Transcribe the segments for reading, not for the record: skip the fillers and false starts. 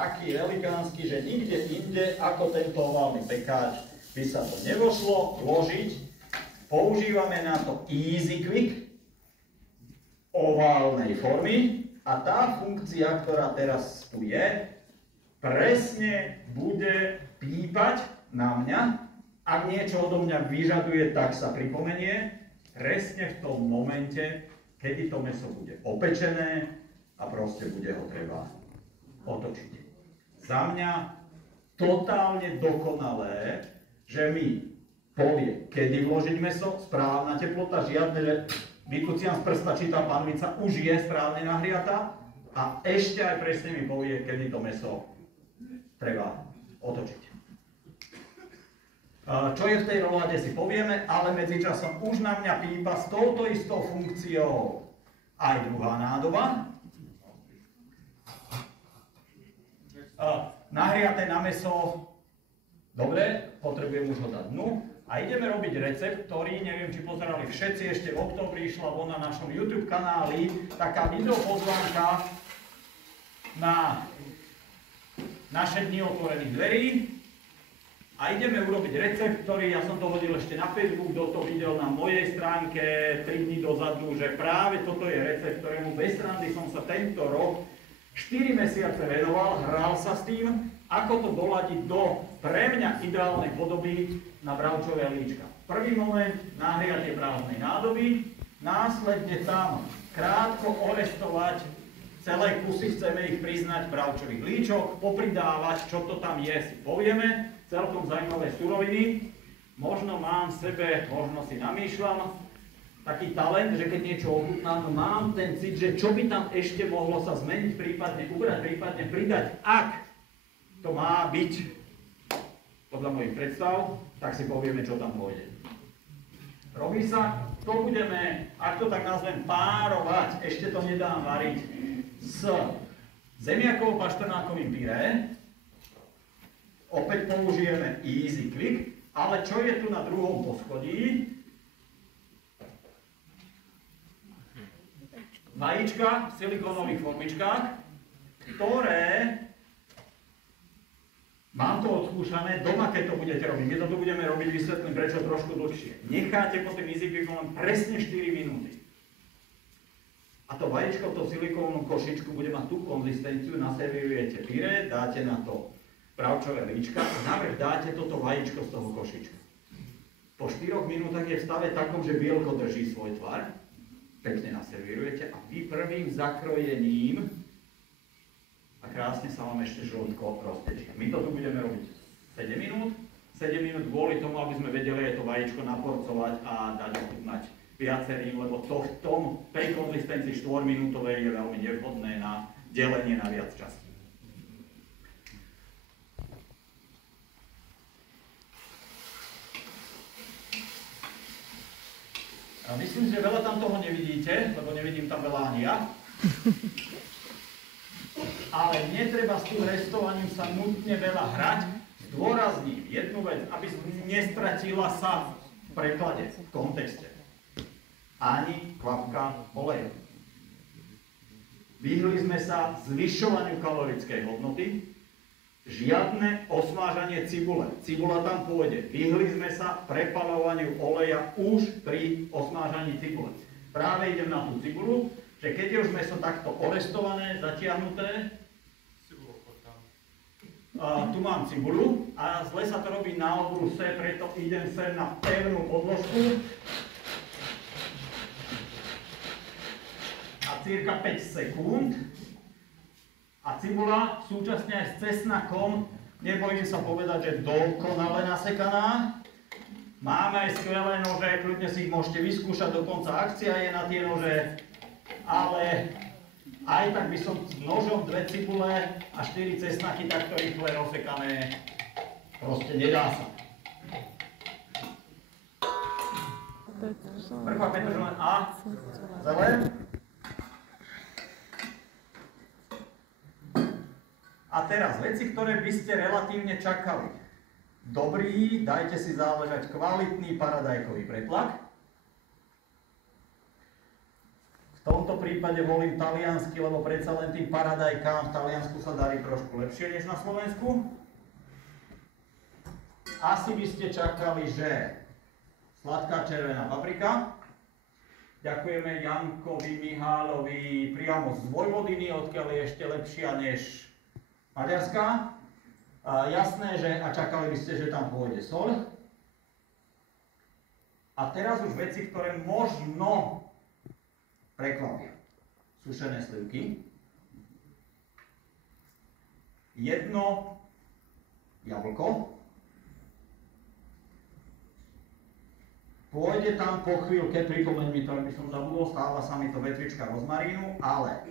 taký elegánsky, že nikde inde ako tento oválny pekáč by sa to nevošlo vložiť. Používame na to Easy Quick oválnej formy a tá funkcia, ktorá teraz tu je, presne bude pípať na mňa. Ak niečo odo mňa vyžaduje, tak sa pripomenie presne v tom momente, kedy to mäso bude opečené a proste bude ho treba otočiť. Za mňa totálne dokonalé, že mi povie, kedy vložiť mäso, správna teplota, žiadne, že vykuciam z prsta, či tá panvica už je správne nahriatá a ešte aj presne mi povie, kedy to mäso treba otočiť. Čo je v tej roláde si povieme, ale medzičasom už na mňa pípa s touto istou funkciou aj druhá nádoba. Nahriaté na mäso, dobre, potrebujem už ho dať dnu. A ideme robiť recept, ktorý, neviem, či pozerali všetci, ešte v októbri išla von na našom YouTube kanáli taká videopozvánka na naše dni otvorených dverí. A ideme urobiť recept, ktorý, ja som to hodil ešte na Facebook, kto to videl na mojej stránke 3 dní dozadu, že práve toto je recept, ktorému bez srandy som sa tento rok 4 mesiace venoval, hral sa s tým, ako to doladiť do pre mňa ideálnej podoby na bravčové líčka. Prvý moment, nahriatie prázdnej nádoby, následne tam krátko orestovať celé kusy, chceme ich priznať bravčových líčok, popridávať, čo to tam je, si povieme. Celkom zaujímavé suroviny. Možno mám v sebe, možno si namýšľam taký talent, že keď niečo ochutnám, mám ten cit, že čo by tam ešte mohlo sa zmeniť, prípadne ubrať, prípadne pridať. Ak to má byť podľa mojich predstav, tak si povieme, čo tam pôjde. Robí sa, to budeme, ak to tak nazvem, párovať, ešte to nedám variť, s zemiakovo-paštrnákovým pyré. Opäť použijeme Easy Quick, ale čo je tu na druhom poschodí? Vajíčka v silikónových formičkách, ktoré, mám to odskúšané, doma keď to budete robiť, my to budeme robiť, vysvetlím prečo trošku dlhšie. Necháte po tým Easy Quicku len presne 4 minúty. A to vajíčko v tom silikónnom košičku bude mať tú konzistenciu, naservírujete pyré, dáte na to bravčové líčka a navrch dáte toto vajíčko z toho košička. Po 4 minútach je v stave takom, že bielko drží svoj tvar, pekne naservírujete a vy prvým zakrojením a krásne sa vám ešte žltko roztečie. My to tu budeme robiť 7 minút. 7 minút kvôli tomu, aby sme vedeli aj to vajíčko naporcovať a dať ochutnať viacerým, lebo to v tej konzistencii 4 minútovej je veľmi nevhodné na delenie na viac časti. A myslím si, že veľa tam toho nevidíte, lebo nevidím tam veľa ani ja. Ale netreba s tým restovaním sa nutne veľa hrať. Zdôrazním jednu vec, aby nestratila sa v preklade, v kontexte. Ani kvapka oleja. Vyhli sme sa zvyšovaniu kalorickej hodnoty, žiadne osmážanie cibule. Cibula tam pôjde. Vyhli sme sa prepaľovaniu oleja už pri osmážaní cibule. Práve idem na tú cibulu, že keď je už mäso takto orestované, zatiahnuté, tu mám cibulu a zle sa to robí na obruse, preto idem sem na pevnú podložku a cirka 5 sekúnd. A cibula súčasne aj s cesnakom, nebojím sa povedať, že dokonale nasekaná. Máme aj skvelé nože, kľudne si ich môžete vyskúšať, dokonca akcia je na tie nože. Ale aj tak by som s nožom 2 cibule a 4 cesnaky takto rýchle rozsekané proste nedá sa. Prvá petržlen a zelen. A teraz veci, ktoré by ste relatívne čakali. Dobrý, dajte si záležať kvalitný paradajkový pretlak. V tomto prípade volím taliansky, lebo predsa len tým paradajkám v Taliansku sa darí trošku lepšie než na Slovensku. Asi by ste čakali, že sladká červená paprika. Ďakujeme Jankovi Mihálovi priamo z Vojvodiny, odkiaľ je ešte lepšia než maďarská. Jasné, že a čakali by ste, že tam pôjde soľ. A teraz už veci, ktoré možno prekvapia. Sušené slivky. Jedno jablko. Pôjde tam po chvíľke, pripomeň mi to, ak by som zabudol, stáva sa mi to vetrička rozmarínu, ale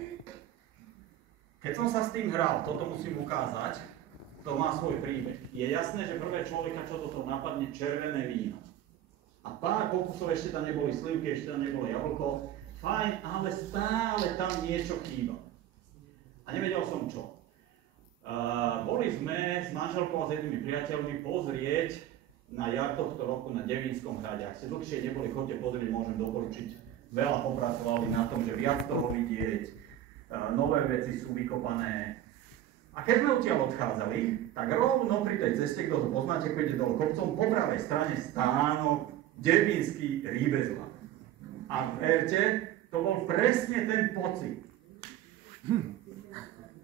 keď som sa s tým hral, toto musím ukázať, to má svoj príbeh. Je jasné, že prvé človeka, čo do toho napadne, červené víno. A pár pokusov, ešte tam neboli slivky, ešte tam nebolo jablko, fajn, ale stále tam niečo chýba. A nevedel som čo. Boli sme s manželkou a s jednými priateľmi pozrieť na jar tohto roku na Devínskom hrade. Ak ste dlhšie neboli, chodte pozrieť, môžem doporučiť. Veľa popracovali na tom, že viac toho vidieť, nové veci sú vykopané. A keď sme odtiaľ odchádzali, tak rovno pri tej ceste, kto to poznáte, keď ide dole kopcom, po pravej strane stánok Devínsky rýbezla. A verte, to bol presne ten pocit.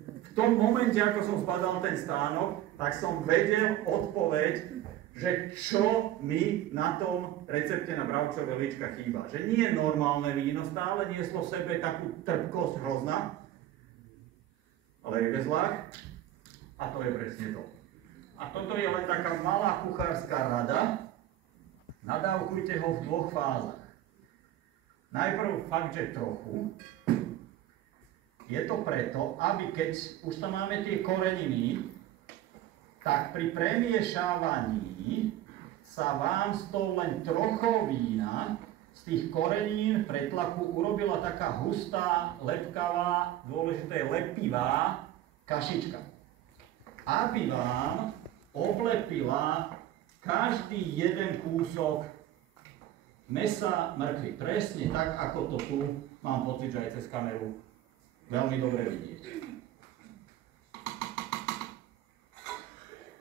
V tom momente, ako som zbadal ten stánok, tak som vedel odpoveď, že čo mi na tom recepte na bravčové líčka chýba. Že nie je normálne víno, stále nieslo v sebe takú trpkosť hrozná, ale je bezlách. A to je presne to. A toto je len taká malá kuchárska rada. Nadávkujte ho v dvoch fázach. Najprv fakt, že trochu. Je to preto, aby keď už tam máme tie koreniny, tak pri premiešávaní sa vám s tou len trochou vína z tých korenín pretlaku urobila taká hustá, lepkavá, dôležité lepivá kašička. Aby vám oblepila každý jeden kúsok mesa mrkvy. Presne tak, ako to tu mám pocit, že aj cez kameru veľmi dobre vidieť.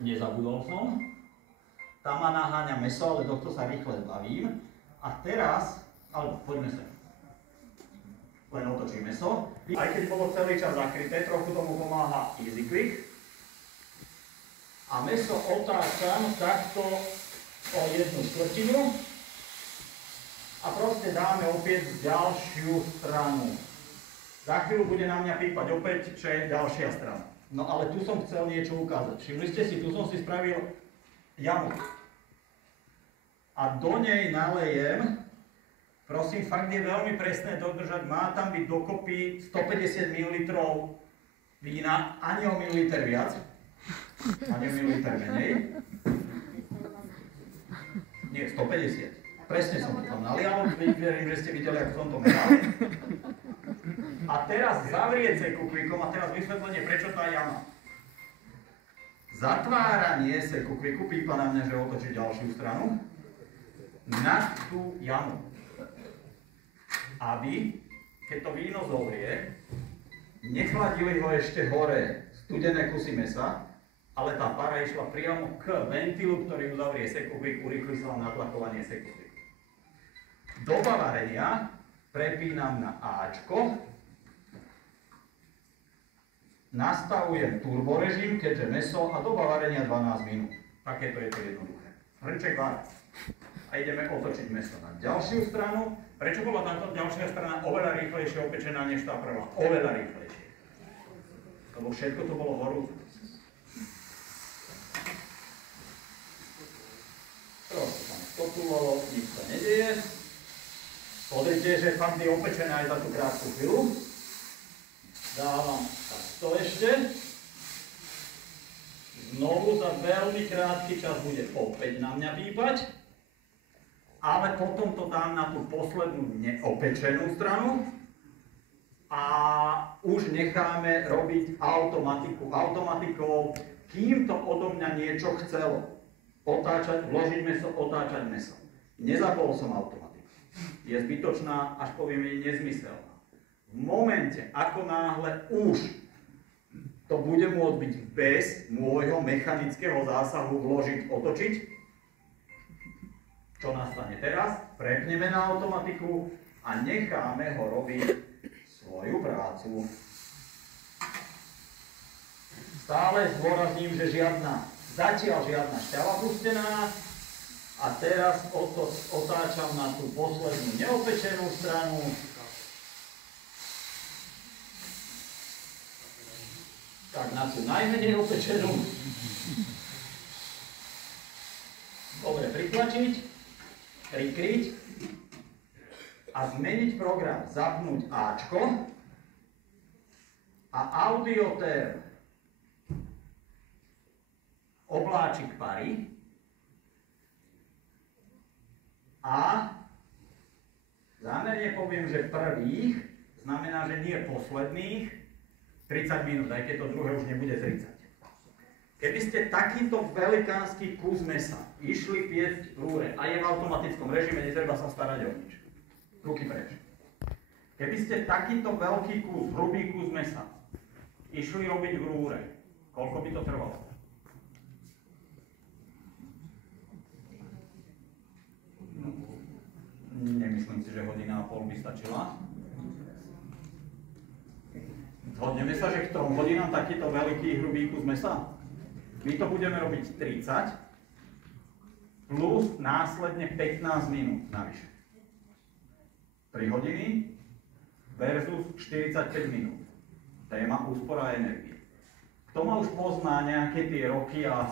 Nezabudol som. Tam ma naháňa meso, ale tohto sa rýchle zbavím. A teraz, alebo poďme sa. Len otočím meso. Aj keď bolo celý čas zakryté, trochu tomu pomáha Easy Quick. A meso otáčam takto o 1/4. A proste dáme opäť ďalšiu stranu. Za chvíľu bude na mňa pípať opäť, čo je ďalšia strana. No ale tu som chcel niečo ukázať. Všimli ste si, tu som si spravil jamu. A do nej nalejem, prosím, fakt je veľmi presné dodržať, má tam byť dokopy 150 ml vína, ani o mililiter viac, ani o mililiter menej. Nie, 150. Presne som to tam nalial, verím, že ste videli, ako som to meral. A teraz zavrieť sekukvikom a teraz vysvetlenie, prečo tá jama. Zatváranie sekukviku, pípa na mňa, že otočí ďalšiu stranu, na tú jamu. Aby, keď to víno zovrie, nechladili ho ešte hore studené kusy mesa, ale tá para išla priamo k ventilu, ktorý uzavrie sekukvik, urýchli sa vám natlakovanie sekukviku. Doba varenia prepínam na Ačko. Nastavujem turborežim, keďže meso a doba varenia 12 minút. Takéto je to jednoduché. Hrnček var. A ideme otočiť meso na ďalšiu stranu. Prečo bola táto ďalšia strana oveľa rýchlejšie opečená než tá prvá? Oveľa rýchlejšie. Lebo všetko to bolo horúce. Trošku tam stopuvalo, nič sa nedieje. Pozrite, že fakt je opečená aj za tú krátku chvíľu. Dávam takto ešte. Znovu za veľmi krátky čas bude opäť na mňa pípať. Ale potom to dám na tú poslednú neopečenú stranu. A už necháme robiť automatikou, kým to odo mňa niečo chcelo. Otáčať, vložiť meso, otáčať meso. Nezapol som automatiku. Je zbytočná, až poviem, je nezmyselná. v momente, ako náhle už to bude môcť byť bez môjho mechanického zásahu vložiť, otočiť, čo nastane teraz? Prepneme na automatiku a necháme ho robiť svoju prácu. Stále zdôrazním, že zatiaľ žiadna šťava pustená a teraz otáčam na tú poslednú neopečenú stranu. Tak na tú najmenej opečenú. Dobre, pritlačiť, prikryť a zmeniť program. Zapnúť Ačko a Audioterm. Obláčik pary a zámerne poviem, že prvých znamená, že nie posledných 30 minút, aj keď to druhé už nebude 30. Keby ste takýto velikánsky kus mesa išli piecť v rúre a je v automatickom režime, netreba sa starať o nič. Ruky preč. Keby ste takýto veľký kus, hrubý kus mesa išli robiť v rúre, koľko by to trvalo? Nemyslím si, že hodina a pol by stačila. Zhodneme sa, že k 3 hodinám takýto veľký hrubý kus mesa. My to budeme robiť 30 plus následne 15 minút navyše. 3 hodiny versus 45 minút. Téma úspora energie. Kto ma už pozná nejaké tie roky a